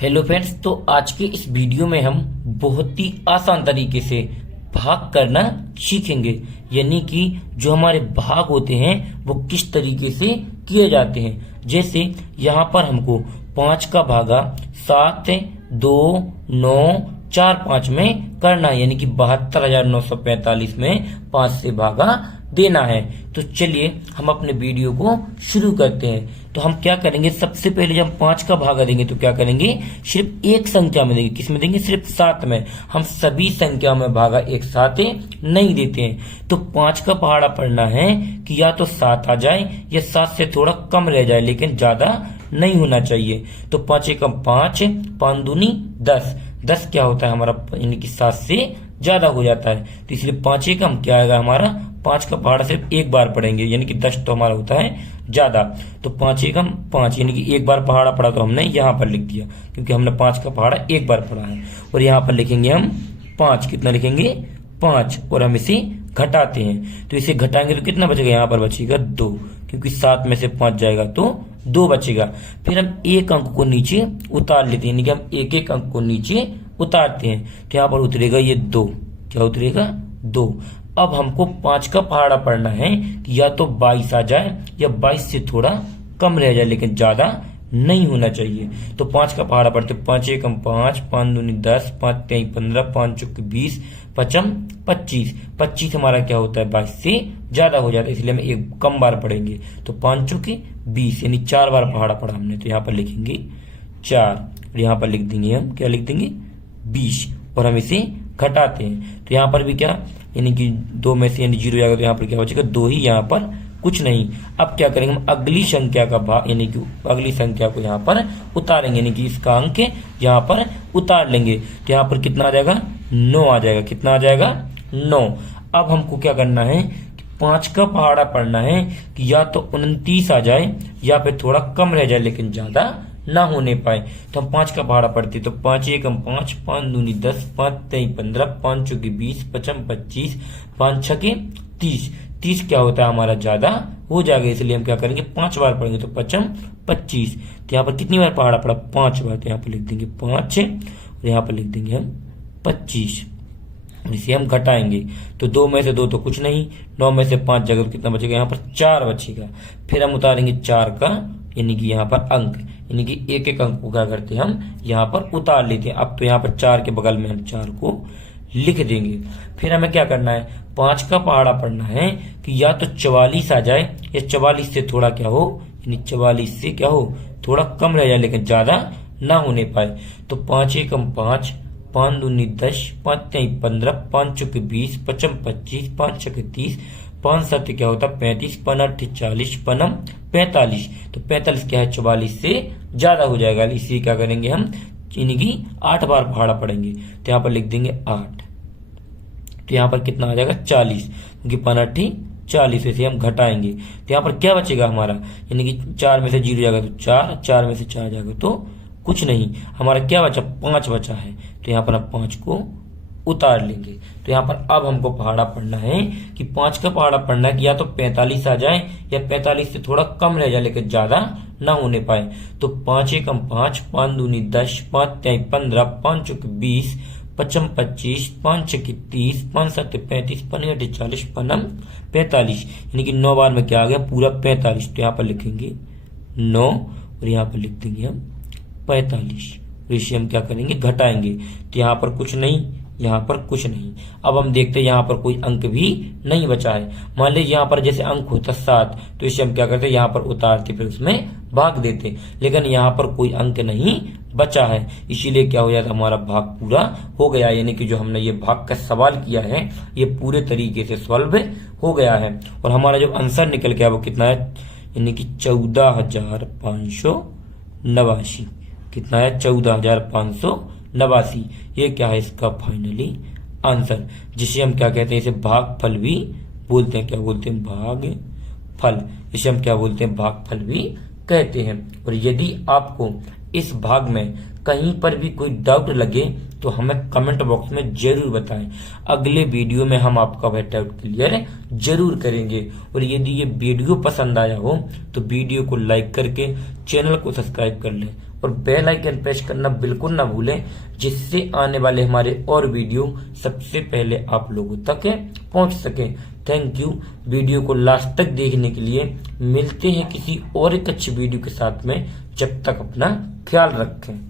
Hello friends, तो आज के इस वीडियो में हम बहुत ही आसान तरीके से भाग करना सीखेंगे। यानी कि जो हमारे भाग होते हैं वो किस तरीके से किए जाते हैं। जैसे यहाँ पर हमको 5 का भागा 7, 2, 9, 4, 5 में करना है, यानी कि 72,945 में 5 से भागा देना है। तो चलिए हम अपने वीडियो को शुरू करते हैं। तो हम क्या करेंगे, सबसे पहले जब हम 5 का भागा देंगे तो क्या करेंगे, सिर्फ एक संख्या में देंगे। किस में देंगे? सिर्फ 7 में। हम सभी संख्या में भागा एक साथ नहीं देते हैं। तो 5 का पहाड़ा पढ़ना है कि या तो 7 आ जाए या 7 से थोड़ा कम रह जाए, लेकिन ज्यादा नहीं होना चाहिए। तो 5 एकम 5, 5 दूनी 10। 10 क्या होता है हमारा, यानी कि 7 से ज्यादा हो जाता है। तो इसलिए 5 एकम क्या आएगा हमारा, 5 का पहाड़ा सिर्फ एक बार पढ़ेंगे, यानी कि 10 तो हमारा होता है ज्यादा। तो 5 एकम 5, यानी कि एक बार पहाड़ा पढ़ा तो हमने यहाँ पर लिख दिया, क्योंकि हमने 5 का पहाड़ा एक बार पढ़ा है। और यहाँ पर लिखेंगे हम 5, कितना लिखेंगे 5, और हम इसे घटाते हैं। तो इसे घटाएंगे तो कितना बचेगा, यहाँ पर बचेगा 2, क्योंकि 7 में से 5 जाएगा तो 2 बचेगा। फिर हम एक अंक को नीचे उतार लेते हैं, यानी कि हम एक एक अंक को नीचे उतारते हैं। तो यहाँ पर उतरेगा ये 2, क्या उतरेगा 2। अब हमको 5 का पहाड़ा पढ़ना है कि या तो 22 आ जाए या 22 से थोड़ा कम रह जाए, लेकिन ज्यादा नहीं होना चाहिए। तो 5 का पहाड़ा पढ़ते 5 एकम 5, 5 दूनी 10, 5 तेई 15, 5 चौके 20, 5 25। 25 हमारा क्या होता है, 22 से ज्यादा हो जाता है, इसलिए हम एक कम बार पढ़ेंगे। तो 5 चौके 20, यानी 4 बार पहाड़ा पढ़ा हमने। तो यहाँ पर लिखेंगे 4, और यहाँ पर लिख देंगे हम, क्या लिख देंगे 20, और हम इसे घटाते हैं। तो यहाँ पर भी क्या, यानी कि 2 में से यानी 0 जाएगा, तो यहाँ पर क्या बचेगा 2 ही, यहाँ पर कुछ नहीं। अब क्या करेंगे, हम अगली संख्या का भाग, यानी कि अगली संख्या को यहाँ पर उतारेंगे, यानी कि इसका अंक यहाँ पर उतार लेंगे। तो यहाँ पर कितना आ जाएगा, 9 आ जाएगा। कितना आ जाएगा, 9। अब हमको क्या करना है, 5 का पहाड़ा पढ़ना है कि या तो 29 आ जाए या फिर थोड़ा कम रह जाए, लेकिन ज्यादा ना होने पाए। तो हम 5 का पहाड़ा पढ़ते तो 5 एकम 5, 5 दूनी 10, 5 तेई 15, 5 चौके 20, 5 25, 5 छके 30। 30 क्या होता है हमारा, ज्यादा हो जाएगा, इसलिए हम क्या करेंगे 5 बार पढ़ेंगे। तो 5 25। तो यहाँ पर कितनी बार पहाड़ा पड़ा, 5 बार। तो यहाँ पर लिख देंगे 5, और यहाँ पर लिख देंगे हम 25, इसे हम घटाएंगे। तो 2 में से 2 तो कुछ नहीं, 9 में से 5 जगह तो कितना बचेगा, यहाँ पर 4 बचेगा। फिर हम उतारेंगे 4 का, यानी कि यहाँ पर अंक, यानी कि एक एक अंक को क्या करते हैं हम यहाँ पर उतार लेते हैं। अब तो यहाँ पर 4 के बगल में हम 4 को लिख देंगे। फिर हमें क्या करना है, 5 का पहाड़ा पढ़ना है कि या तो 44 आ जाए या 44 से थोड़ा क्या हो, यानी 44 से क्या हो, थोड़ा कम रह जाए, लेकिन ज्यादा ना होने पाए। तो 5 एकम 5, 5 दूनी 10, 5 तेई 15, 5 चौके 20, 5 25, 5 छके 30, 5 7 क्या होता है 35, 5 8 40, 5 45। तो 45 क्या है, 44 से ज्यादा हो जाएगा, इसलिए क्या करेंगे हम, यानी कि 8 बार पहाड़ा पढ़ेंगे। तो यहाँ पर लिख देंगे 8। तो यहाँ पर कितना आ जाएगा 40, क्योंकि 5 8 40, इसे हम घटाएंगे। तो यहाँ पर क्या बचेगा हमारा, यानी कि 4 में से 0 जाएगा तो 4, 4 में से 4 जाएगा तो कुछ नहीं, हमारा क्या बचा, 5 बचा है। तो यहाँ पर हम 5 को उतार लेंगे। तो यहाँ पर अब हमको पहाड़ा पढ़ना है कि 5 का पहाड़ा पढ़ना है कि या तो 45 आ जाए या 45 से थोड़ा कम रह जाए, लेकिन ज्यादा ना होने पाए। तो 5 एकम 5, 5 दूनी 10, 5 तेई 15, 5 चौके 20, 5 25, 5 छके 30, 5 7 35, 5 8 40, 5 45, यानी कि 9 बार में क्या आ गया, पूरा 45। तो यहाँ पर लिखेंगे 9, और यहाँ पर लिख देंगे हम 45। इसे हम क्या करेंगे, घटाएंगे। तो यहाँ पर कुछ नहीं, यहाँ पर कुछ नहीं। अब हम देखते हैं यहाँ पर कोई अंक भी नहीं बचा है। मान लीजिए यहाँ पर जैसे अंक होता 7, तो इसे हम क्या करते हैं, यहाँ पर उतारते फिर उसमें भाग देते, लेकिन यहाँ पर कोई अंक नहीं बचा है, इसीलिए क्या हो जाता, हमारा भाग पूरा हो गया। यानी कि जो हमने ये भाग का सवाल किया है ये पूरे तरीके से सॉल्व हो गया है, और हमारा जो आंसर निकल गया वो कितना है, यानी कि 14,589। कितना है, 14,589। ये क्या है इसका फाइनली आंसर, जिसे हम क्या कहते हैं, इसे भाग फल भी बोलते हैं। क्या बोलते हैं, भाग फल। इसे हम क्या बोलते हैं, भाग फल भी कहते हैं। और यदि आपको इस भाग में कहीं पर भी कोई डाउट लगे तो हमें कमेंट बॉक्स में जरूर बताएं। अगले वीडियो में हम आपका वेट डाउट क्लियर जरूर करेंगे। और यदि ये वीडियो पसंद आया हो तो वीडियो को लाइक करके चैनल को सब्सक्राइब कर लें और बेल आइकन प्रेस करना बिल्कुल ना भूलें, जिससे आने वाले हमारे और वीडियो सबसे पहले आप लोगों तक पहुंच सके। थैंक यू वीडियो को लास्ट तक देखने के लिए। मिलते हैं किसी और एक अच्छी वीडियो के साथ में, जब तक अपना ख्याल रखें।